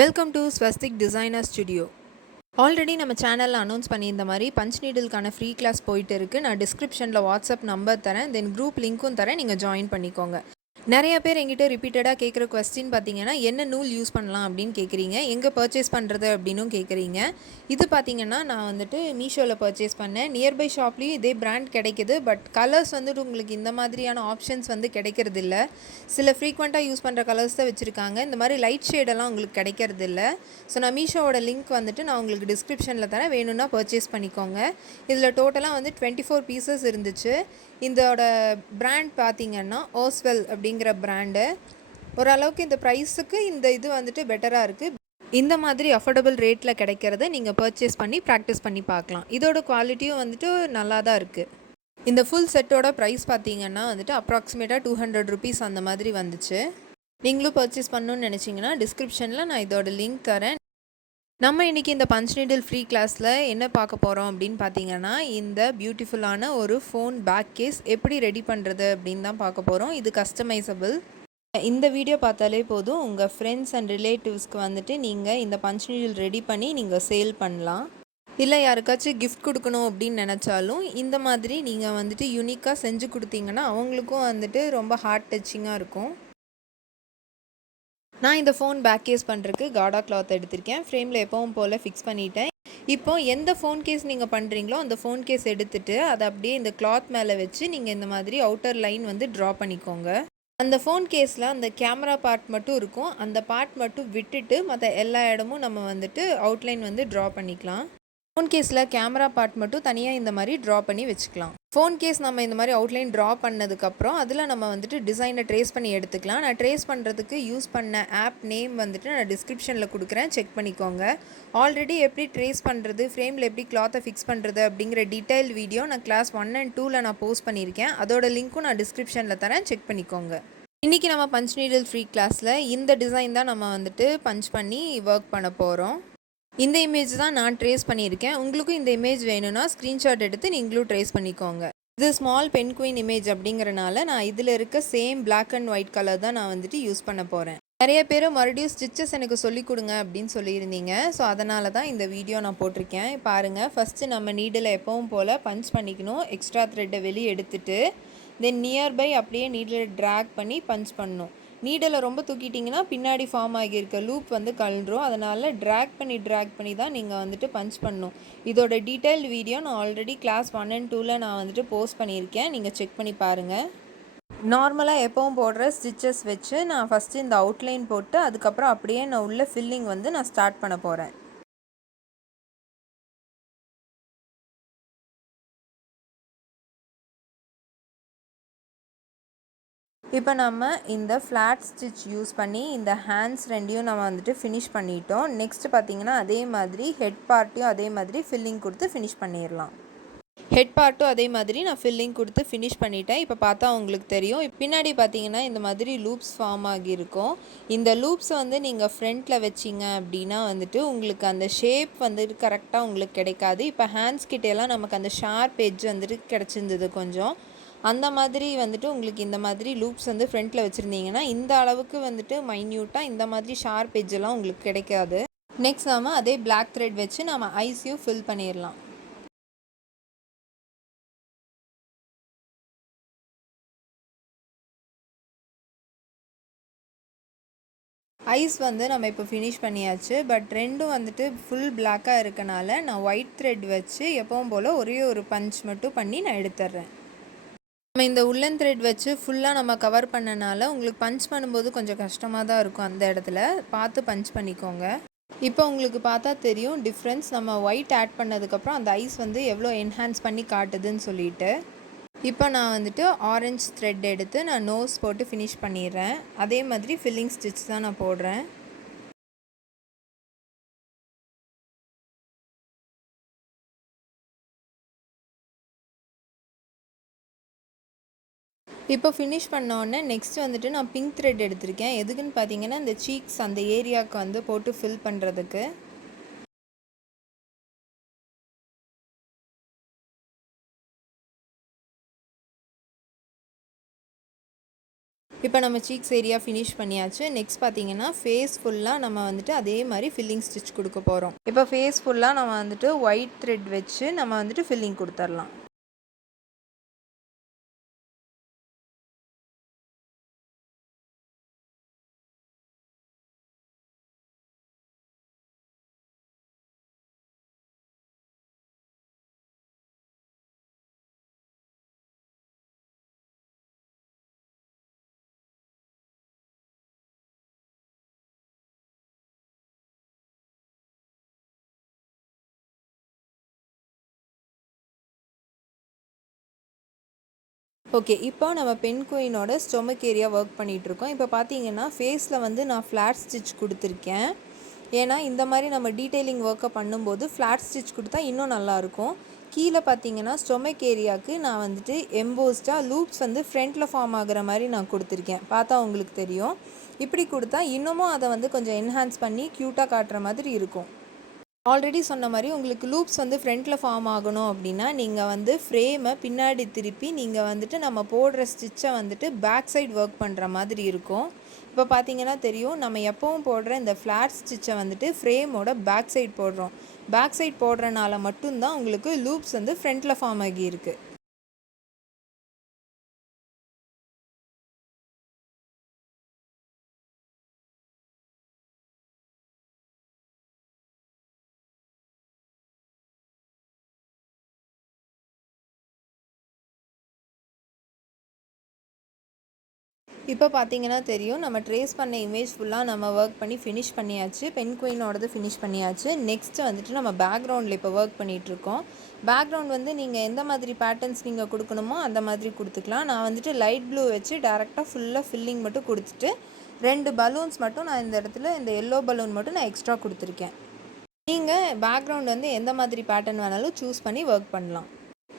Welcome to Swastik designer studio. Already நம்ம சேனலில் announce பண்ணியிருந்த மாதிரி பஞ்ச் நீடிலுக்கான ஃப்ரீ கிளாஸ் போயிட்டு இருக்குது. நான் டிஸ்கிரிப்ஷனில் வாட்ஸ்அப் நம்பர் தரேன், தென் குரூப் லிங்க்கும் தரேன், நீங்கள் ஜாயின் பண்ணிக்கோங்க. நிறைய பேர் எங்கிட்ட ரிப்பீட்டடாக கேட்குற கொஸ்டின் பார்த்தீங்கன்னா, என்ன நூல் யூஸ் பண்ணலாம் அப்படின்னு கேட்குறீங்க, எங்கே பர்ச்சேஸ் பண்ணுறது அப்படின்னும் கேட்குறீங்க. இது பார்த்தீங்கன்னா நான் வந்துட்டு மீஷோவில் பர்ச்சேஸ் பண்ணேன். நியர்பை ஷாப்லேயும் இதே பிராண்ட் கிடைக்கிது. பட் கலர்ஸ் வந்துட்டு உங்களுக்கு இந்த மாதிரியான ஆப்ஷன்ஸ் வந்து கிடைக்கிறது இல்லை. சில ஃப்ரீக்வெண்ட்டாக யூஸ் பண்ணுற கலர்ஸ் தான் வச்சுருக்காங்க. இந்த மாதிரி லைட் ஷேடெல்லாம் உங்களுக்கு கிடைக்கிறது இல்லை. ஸோ நான் மீஷோவோட லிங்க் வந்துட்டு நான் உங்களுக்கு டிஸ்கிரிப்ஷனில் தரேன், வேணும்னா பர்ச்சேஸ் பண்ணிக்கோங்க. இதில் டோட்டலாக வந்து 24 பீசஸ் இருந்துச்சு. இதோட பிராண்ட் பார்த்தீங்கன்னா ஓஸ்வெல் அப்படிங்கிற பிராண்டு. ஓரளவுக்கு இந்த ப்ரைஸுக்கு இந்த இது வந்துட்டு பெட்டராக இருக்குது. இந்த மாதிரி அஃபோர்டபுள் ரேட்டில் கிடைக்கிறத நீங்கள் பர்ச்சேஸ் பண்ணி ப்ராக்டிஸ் பண்ணி பார்க்கலாம். இதோட குவாலிட்டியும் வந்துட்டு நல்லா தான் இருக்குது. இந்த ஃபுல் செட்டோட ப்ரைஸ் பார்த்தீங்கன்னா வந்துட்டு அப்ராக்சிமேட்டாக 200 ருபீஸ் அந்த மாதிரி வந்துச்சு. நீங்களும் பர்ச்சேஸ் பண்ணணுன்னு நினச்சிங்கன்னா டிஸ்கிரிப்ஷனில் நான் இதோட லிங்க் தரேன். நம்ம இன்றைக்கி இந்த பஞ்ச் நீடில் ஃப்ரீ கிளாஸில் என்ன பார்க்க போகிறோம் அப்படின்னு பார்த்தீங்கன்னா, இந்த பியூட்டிஃபுல்லான ஒரு ஃபோன் பேக் கேஸ் எப்படி ரெடி பண்ணுறது அப்படின்னு தான் பார்க்க போகிறோம். இது கஸ்டமைசபிள். இந்த வீடியோ பார்த்தாலே போதும், உங்கள் ஃப்ரெண்ட்ஸ் அண்ட் ரிலேட்டிவ்ஸ்க்கு வந்துட்டு நீங்கள் இந்த பஞ்ச் நீடில் ரெடி பண்ணி நீங்கள் சேல் பண்ணலாம். இல்லை யாருக்காச்சும் கிஃப்ட் கொடுக்கணும் அப்படின்னு நினச்சாலும் இந்த மாதிரி நீங்கள் வந்துட்டு யூனிக்காக செஞ்சு கொடுத்தீங்கன்னா அவங்களுக்கும் வந்துட்டு ரொம்ப ஹார்ட் டச்சிங்காக இருக்கும். நான் இந்த ஃபோன் பேக் கேஸ் பண்ணுறதுக்கு காடா கிளாத் எடுத்திருக்கேன். ஃப்ரேமில் எப்பவும் போல் ஃபிக்ஸ் பண்ணிட்டேன். இப்போ எந்த ஃபோன் கேஸ் நீங்கள் பண்ணுறீங்களோ அந்த ஃபோன் கேஸ் எடுத்துகிட்டு அதை அப்படியே இந்த கிளாத் மேலே வச்சு நீங்கள் இந்த மாதிரி அவுட்டர் லைன் வந்து ட்ரா பண்ணிக்கோங்க. அந்த ஃபோன் கேஸில் அந்த கேமரா பார்ட் மட்டும் இருக்கும். அந்த பார்ட் மட்டும் விட்டுட்டு மற்ற எல்லா இடமும் நம்ம வந்துட்டு அவுட்லைன் வந்து ட்ரா பண்ணிக்கலாம். ஃபோன் கேஸில் கேமரா பார்ட் மட்டும் தனியாக இந்த மாதிரி ட்ரா பண்ணி வச்சுக்கலாம். ஃபோன் கேஸ் நம்ம இந்த மாதிரி அவுட்லைன் ட்ரா பண்ணதுக்கப்புறம் அதில் நம்ம வந்துட்டு டிசைனை ட்ரேஸ் பண்ணி எடுத்துக்கலாம். நான் ட்ரேஸ் பண்ணுறதுக்கு யூஸ் பண்ண ஆப் நேம் வந்துட்டு நான் டிஸ்கிரிப்ஷனில் கொடுக்குறேன், செக் பண்ணிக்கோங்க. ஆல்ரெடி எப்படி ட்ரேஸ் பண்ணுறது, ஃப்ரேமில் எப்படி கிளாத்தை ஃபிக்ஸ் பண்ணுறது அப்படிங்கிற டீட்டெயில் வீடியோ நான் கிளாஸ் 1 and 2ல் நான் போஸ்ட் பண்ணியிருக்கேன். அதோட லிங்க்கும் நான் டிஸ்கிரிப்ஷனில் தரேன், செக் பண்ணிக்கோங்க. இன்றைக்கி நம்ம பஞ்ச் நீடில் ஃப்ரீ கிளாஸில் இந்த டிசைன் தான் நம்ம வந்துட்டு பஞ்ச் பண்ணி ஒர்க் பண்ண போகிறோம். இந்த இமேஜ் தான் நான் ட்ரேஸ் பண்ணியிருக்கேன். உங்களுக்கும் இந்த இமேஜ் வேணும்னா ஸ்க்ரீன்ஷாட் எடுத்து நீங்களும் ட்ரேஸ் பண்ணிக்கோங்க. இது ஸ்மால் பென் குயின் இமேஜ் அப்படிங்கிறனால நான் இதில் இருக்க same black and white colour தான் நான் வந்துட்டு யூஸ் பண்ண போகிறேன். நிறைய பேர் மறுபடியும் ஸ்டிச்சஸ் எனக்கு சொல்லிக் கொடுங்க அப்படின்னு சொல்லியிருந்தீங்க. ஸோ அதனால தான் இந்த வீடியோ நான் போட்டிருக்கேன். பாருங்கள், ஃபஸ்ட்டு நம்ம நீடில் எப்பவும் போல் பஞ்ச் பண்ணிக்கணும். எக்ஸ்ட்ரா த்ரெட்டை வெளியே எடுத்துட்டு தென் நியர்பை அப்படியே நீடில் ட்ராக் பண்ணி பஞ்ச் பண்ணணும். நீடலை ரொம்ப தூக்கிட்டிங்கன்னா பின்னாடி ஃபார்ம் ஆகியிருக்க லூப் வந்து கழன்றும். அதனால் ட்ராக் பண்ணி தான் நீங்கள் வந்துட்டு பஞ்ச் பண்ணணும். இதோட டீட்டெயில் வீடியோ நான் ஆல்ரெடி கிளாஸ் 1 and 2ல் நான் வந்துட்டு போஸ்ட் பண்ணியிருக்கேன், நீங்கள் செக் பண்ணி பாருங்கள். நார்மலாக எப்பவும் போடுற ஸ்டிச்சஸ் வச்சு நான் ஃபஸ்ட்டு இந்த அவுட்லைன் போட்டு அதுக்கப்புறம் அப்படியே நான் உள்ள ஃபில்லிங் வந்து நான் ஸ்டார்ட் பண்ண போகிறேன். இப்போ நம்ம இந்த ஃப்ளாட் ஸ்டிச் யூஸ் பண்ணி இந்த ஹேண்ட்ஸ் ரெண்டையும் நம்ம வந்துட்டு ஃபினிஷ் பண்ணிட்டோம். நெக்ஸ்ட் பார்த்திங்கன்னா அதே மாதிரி ஹெட் பார்ட்டையும் அதே மாதிரி ஃபில்லிங் கொடுத்து ஃபினிஷ் பண்ணிடலாம். ஹெட் பார்ட்டும் அதே மாதிரி நான் ஃபில்லிங் கொடுத்து ஃபினிஷ் பண்ணிட்டேன். இப்போ பார்த்தா உங்களுக்கு தெரியும், பின்னாடி பார்த்தீங்கன்னா இந்த மாதிரி லூப்ஸ் ஃபார்ம் ஆகியிருக்கும். இந்த லூப்ஸை வந்து நீங்கள் ஃப்ரண்ட்டில் வச்சிங்க அப்படின்னா வந்துட்டு உங்களுக்கு அந்த ஷேப் வந்துட்டு கரெக்டாக உங்களுக்கு கிடைக்காது. இப்போ ஹேண்ட்ஸ் கிட்டேலாம் நமக்கு அந்த ஷார்ப் எட்ஜ் வந்துட்டு கிடச்சிருந்தது கொஞ்சம். அந்த மாதிரி வந்துட்டு உங்களுக்கு இந்த மாதிரி லூப்ஸ் வந்து ஃப்ரண்ட்டில் வச்சுருந்தீங்கன்னா இந்த அளவுக்கு வந்துட்டு மைன்யூட்டாக இந்த மாதிரி ஷார்ப் எட்ஜெல்லாம் உங்களுக்கு கிடைக்காது. நெக்ஸ்ட் நாம் அதே பிளாக் த்ரெட் வச்சு நம்ம ஐஸையும் ஃபில் பண்ணிடலாம். ஐஸ் வந்து நம்ம இப்போ ஃபினிஷ் பண்ணியாச்சு. பட் ரெண்டும் வந்துட்டு ஃபுல் பிளாக்காக இருக்கனால நான் ஒயிட் த்ரெட் வச்சு எப்பவும் போல் ஒரே ஒரு பஞ்ச் மட்டும் பண்ணி நான் எடுத்துட்றேன். நம்ம இந்த உள்ளன் த்ரெட் வச்சு ஃபுல்லாக நம்ம கவர் பண்ணனால உங்களுக்கு பஞ்ச் பண்ணும்போது கொஞ்சம் கஷ்டமாக தான் இருக்கும். அந்த இடத்துல பார்த்து பஞ்ச் பண்ணிக்கோங்க. இப்போ உங்களுக்கு பார்த்தா தெரியும் டிஃப்ரென்ஸ். நம்ம ஒயிட் ஆட் பண்ணதுக்கப்புறம் அந்த ஐஸ் வந்து எவ்வளோ என்ஹான்ஸ் பண்ணி காட்டுதுன்னு சொல்லிட்டு. இப்போ நான் வந்துட்டு ஆரஞ்ச் த்ரெட் எடுத்து நான் நோஸ் போட்டு ஃபினிஷ் பண்ணிடுறேன். அதே மாதிரி ஃபில்லிங் ஸ்டிச் தான் நான் போடுறேன். இப்போ ஃபினிஷ் பண்ணோடனே நெக்ஸ்ட் வந்துட்டு நான் பிங்க் த்ரெட் எடுத்திருக்கேன். எதுக்குன்னு பார்த்தீங்கன்னா இந்த சீக்ஸ் அந்த ஏரியாவுக்கு வந்து போட்டு ஃபில் பண்ணுறதுக்கு. இப்போ நம்ம சீக்ஸ் ஏரியா ஃபினிஷ் பண்ணியாச்சு. நெக்ஸ்ட் பார்த்தீங்கன்னா ஃபேஸ் ஃபுல்லாக நம்ம வந்துட்டு அதே மாதிரி ஃபில்லிங் ஸ்டிச் கொடுக்க போகிறோம். இப்போ ஃபேஸ் ஃபுல்லாக நம்ம வந்துட்டு ஒயிட் த்ரெட் வச்சு நம்ம வந்துட்டு ஃபில்லிங் கொடுத்துடலாம். ஓகே, இப்போ நம்ம பென் குயினோட ஸ்டொமக் ஏரியா ஒர்க் பண்ணிகிட்ருக்கோம். இப்போ பார்த்தீங்கன்னா ஃபேஸில் வந்து நான் ஃப்ளாட் ஸ்டிச் கொடுத்துருக்கேன். ஏன்னா இந்த மாதிரி நம்ம டீட்டெயிலிங் ஒர்க்கை பண்ணும்போது ஃப்ளாட் ஸ்டிச் கொடுத்தா இன்னும் நல்லாயிருக்கும். கீழே பார்த்தீங்கன்னா ஸ்டொமக் ஏரியாவுக்கு நான் வந்துட்டு எம்போஸ்டாக லூப்ஸ் வந்து ஃப்ரண்ட்டில் ஃபார்ம் ஆகிற மாதிரி நான் கொடுத்துருக்கேன். பார்த்தா உங்களுக்கு தெரியும். இப்படி கொடுத்தா இன்னமும் அதை வந்து கொஞ்சம் என்ஹான்ஸ் பண்ணி க்யூட்டாக காட்டுற மாதிரி இருக்கும். ஆல்ரெடி சொன்ன மாதிரி உங்களுக்கு லூப்ஸ் வந்து ஃப்ரண்ட்டில் ஃபார்ம் ஆகணும் அப்படின்னா நீங்கள் வந்து ஃப்ரேமை பின்னாடி திருப்பி நீங்கள் வந்துட்டு நம்ம போடுற ஸ்டிச்சை வந்துட்டு பேக் சைடு ஒர்க் பண்ணுற மாதிரி இருக்கும். இப்போ பார்த்தீங்கன்னா தெரியும், நம்ம எப்பவும் போடுற இந்த ஃப்ளாட் ஸ்டிச்சை வந்துட்டு ஃப்ரேமோட பேக் சைடு போடுறோம். பேக் சைடு போடுறனால மட்டும்தான் உங்களுக்கு லூப்ஸ் வந்து ஃப்ரண்ட்டில் ஃபார்ம் ஆகியிருக்கு. இப்போ பார்த்தீங்கன்னா தெரியும், நம்ம ட்ரேஸ் பண்ண இமேஜ் ஃபுல்லாக நம்ம ஒர்க் பண்ணி ஃபினிஷ் பண்ணியாச்சு. பென் குயினோடது ஃபினிஷ் பண்ணியாச்சு. நெக்ஸ்ட்டு வந்துட்டு நம்ம பேக்ரவுண்டில் இப்போ ஒர்க் பண்ணிகிட்ருக்கோம். பேக்ரவுண்ட் வந்து நீங்கள் எந்த மாதிரி பேட்டர்ன்ஸ் நீங்கள் கொடுக்கணுமோ அந்த மாதிரி கொடுத்துக்கலாம். நான் வந்துட்டு லைட் ப்ளூ வச்சு டேரெக்டாக ஃபுல்லாக ஃபில்லிங் மட்டும் கொடுத்துட்டு 2 பலூன்ஸ் மட்டும் நான் இந்த இடத்துல இந்த எல்லோ பலூன் மட்டும் நான் எக்ஸ்ட்ரா கொடுத்துருக்கேன். நீங்கள் பேக்ரவுண்ட் வந்து எந்த மாதிரி பேட்டர்ன் வேணாலும் சூஸ் பண்ணி ஒர்க் பண்ணலாம்.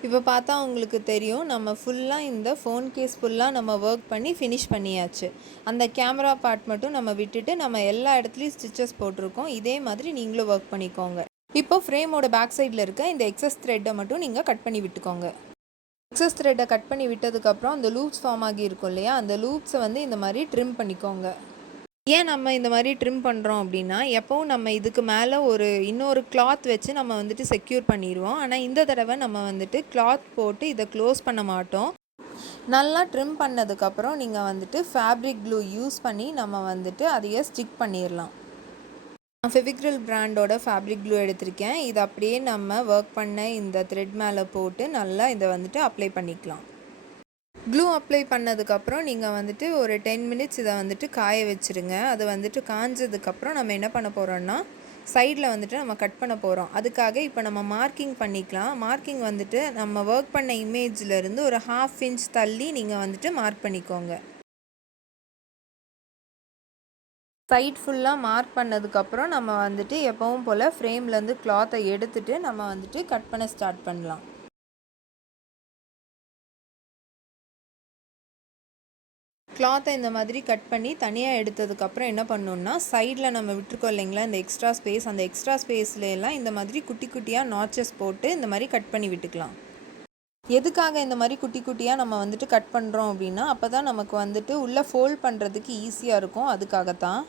இப்போ பார்த்தா உங்களுக்கு தெரியும், நம்ம ஃபுல்லாக இந்த ஃபோன் கேஸ் ஃபுல்லாக நம்ம ஒர்க் பண்ணி ஃபினிஷ் பண்ணியாச்சு. அந்த கேமரா பார்ட் மட்டும் நம்ம விட்டுட்டு நம்ம எல்லா இடத்துலையும் ஸ்டிச்சஸ் போட்டிருக்கோம். இதே மாதிரி நீங்களும் ஒர்க் பண்ணிக்கோங்க. இப்போ ஃப்ரேமோட பேக் சைடில் இருக்க இந்த எக்ஸஸ் த்ரெட்டை மட்டும் நீங்கள் கட் பண்ணி விட்டுக்கோங்க. எக்ஸஸ் த்ரெட்டை கட் பண்ணி விட்டதுக்கப்புறம் அந்த லூப்ஸ் ஃபார்ம் ஆகி இருக்கும் இல்லையா, அந்த லூப்ஸை வந்து இந்த மாதிரி ட்ரிம் பண்ணிக்கோங்க. ஏன் நம்ம இந்த மாதிரி ட்ரிம் பண்ணுறோம் அப்படின்னா, எப்போவும் நம்ம இதுக்கு மேலே இன்னொரு கிளாத் வச்சு நம்ம வந்துட்டு செக்யூர் பண்ணிடுவோம். ஆனால் இந்த தடவை நம்ம வந்துட்டு கிளாத் போட்டு இதை க்ளோஸ் பண்ண மாட்டோம். நல்லா ட்ரிம் பண்ணதுக்கப்புறம் நீங்கள் வந்துட்டு ஃபேப்ரிக் க்ளூ யூஸ் பண்ணி நம்ம வந்துட்டு அதையே ஸ்டிக் பண்ணிடலாம். நான் ஃபெவிக்ரில் பிராண்டோட ஃபேப்ரிக் க்ளூ எடுத்திருக்கேன். இது அப்படியே நம்ம ஒர்க் பண்ண இந்த த்ரெட் மேலே போட்டு நல்லா இதை வந்துட்டு அப்ளை பண்ணிக்கலாம். க்ளூ அப்ளை பண்ணதுக்கப்புறம் நீங்கள் வந்துட்டு ஒரு 10 மினிட்ஸ் இதை வந்துட்டு காய வச்சுருங்க. அது வந்துட்டு காஞ்சதுக்கப்புறம் நம்ம என்ன பண்ண போகிறோன்னா, சைடில் வந்துட்டு நம்ம கட் பண்ண போகிறோம். அதுக்காக இப்போ நம்ம மார்க்கிங் பண்ணிக்கலாம். மார்க்கிங் வந்துட்டு நம்ம ஒர்க் பண்ண இமேஜிலேருந்து ஒரு 1/2 இன்ச் தள்ளி நீங்கள் வந்துட்டு மார்க் பண்ணிக்கோங்க. சைட் ஃபுல்லாக மார்க் பண்ணதுக்கப்புறம் நம்ம வந்துட்டு எப்பவும் போல் ஃப்ரேம்லேருந்து கிளாத்தை எடுத்துகிட்டு நம்ம வந்துட்டு கட் பண்ண ஸ்டார்ட் பண்ணலாம். கிளாத்தை இந்த மாதிரி கட் பண்ணி தனியாக எடுத்ததுக்கப்புறம் என்ன பண்ணணுன்னா, சைடில் நம்ம விட்டுருக்கோம் இல்லைங்களா இந்த எக்ஸ்ட்ரா ஸ்பேஸ், அந்த எக்ஸ்ட்ரா ஸ்பேஸ்லாம் இந்த மாதிரி குட்டி குட்டியாக நாச்சஸ் போட்டு இந்த மாதிரி கட் பண்ணி விட்டுக்கலாம். எதுக்காக இந்த மாதிரி குட்டி குட்டியாக நம்ம வந்துட்டு கட் பண்ணுறோம் அப்படின்னா, அப்போ தான் நமக்கு வந்துட்டு உள்ளே ஃபோல்ட் பண்ணுறதுக்கு ஈஸியாக இருக்கும். அதுக்காகத்தான்.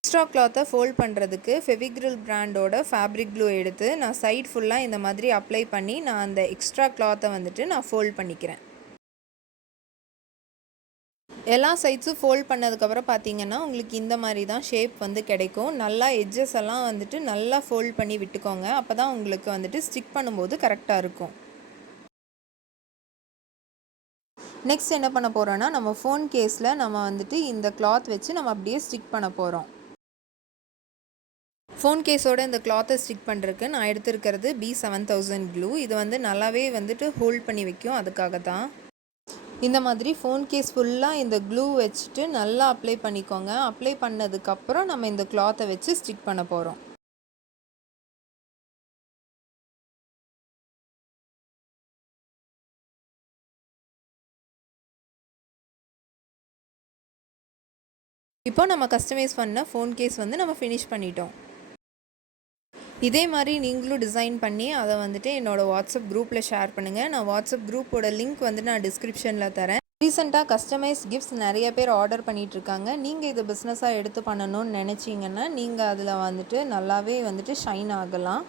எக்ஸ்ட்ரா கிளாத்தை ஃபோல்ட் பண்ணுறதுக்கு ஃபெவிக்ரில் பிராண்டோட ஃபேப்ரிக் க்ளூ எடுத்து நான் சைட் ஃபுல்லாக இந்த மாதிரி அப்ளை பண்ணி நான் அந்த எக்ஸ்ட்ரா கிளாத்தை வந்துட்டு நான் ஃபோல்ட் பண்ணிக்கிறேன். எல்லா சைட்ஸும் ஃபோல்ட் பண்ணதுக்கப்புறம் பார்த்தீங்கன்னா உங்களுக்கு இந்த மாதிரி தான் ஷேப் வந்து கிடைக்கும். நல்லா எட்ஜஸ் எல்லாம் வந்துட்டு நல்லா ஃபோல்ட் பண்ணி விட்டுக்கோங்க. அப்போ தான் உங்களுக்கு வந்துட்டு ஸ்டிக் பண்ணும்போது கரெக்டாக இருக்கும். நெக்ஸ்ட் என்ன பண்ண போகிறோன்னா, நம்ம ஃபோன் கேஸில் நம்ம வந்துட்டு இந்த கிளாத் வச்சு நம்ம அப்படியே ஸ்டிக் பண்ண போகிறோம். ஃபோன் கேஸோட இந்த கிளாத்தை ஸ்டிக் பண்ணுறதுக்கு நான் எடுத்துருக்கிறது B7000 க்ளூ. இது வந்து நல்லாவே வந்துட்டு ஹோல்ட் பண்ணி வைக்கும். அதுக்காக தான் இந்த மாதிரி ஃபோன் கேஸ் ஃபுல்லாக இந்த க்ளூ வச்சுட்டு நல்லா அப்ளை பண்ணிக்கோங்க. அப்ளை பண்ணதுக்கப்புறம் நம்ம இந்த கிளாத்தை வச்சு ஸ்டிக் பண்ண போகிறோம். இப்போ நம்ம கஸ்டமைஸ் பண்ண ஃபோன் கேஸ் வந்து நம்ம ஃபினிஷ் பண்ணிட்டோம். இதே மாதிரி நீங்களும் டிசைன் பண்ணி அதை வந்துட்டு என்னோடய வாட்ஸ்அப் குரூப்பில் ஷேர் பண்ணுங்கள். நான் வாட்ஸ்அப் குரூப்போட லிங்க் வந்து நான் டிஸ்கிரிப்ஷனில் தரேன். ரீசெண்டாக கஸ்டமைஸ் கிஃப்ட்ஸ் நிறைய பேர் ஆர்டர் பண்ணிகிட்ருக்காங்க. நீங்கள் இதை பிஸ்னஸாக எடுத்து பண்ணணும்னு நினச்சிங்கன்னா நீங்கள் அதில் வந்துட்டு நல்லாவே வந்துட்டு ஷைன் ஆகலாம்.